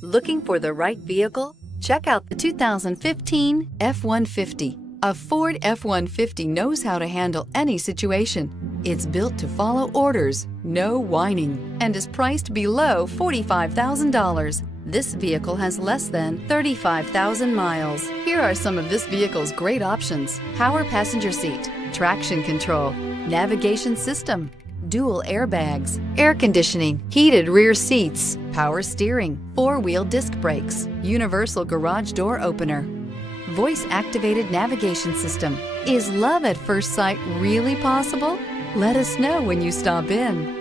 Looking for the right vehicle? Check out the 2015 F-150. A Ford F-150 knows how to handle any situation. It's built to follow orders, no whining, and is priced below $45,000. This vehicle has less than 35,000 miles. Here are some of this vehicle's great options: power passenger seat, traction control, navigation system, dual airbags, air conditioning, heated rear seats, power steering, four-wheel disc brakes, universal garage door opener, voice-activated navigation system. Is love at first sight really possible? Let us know when you stop in.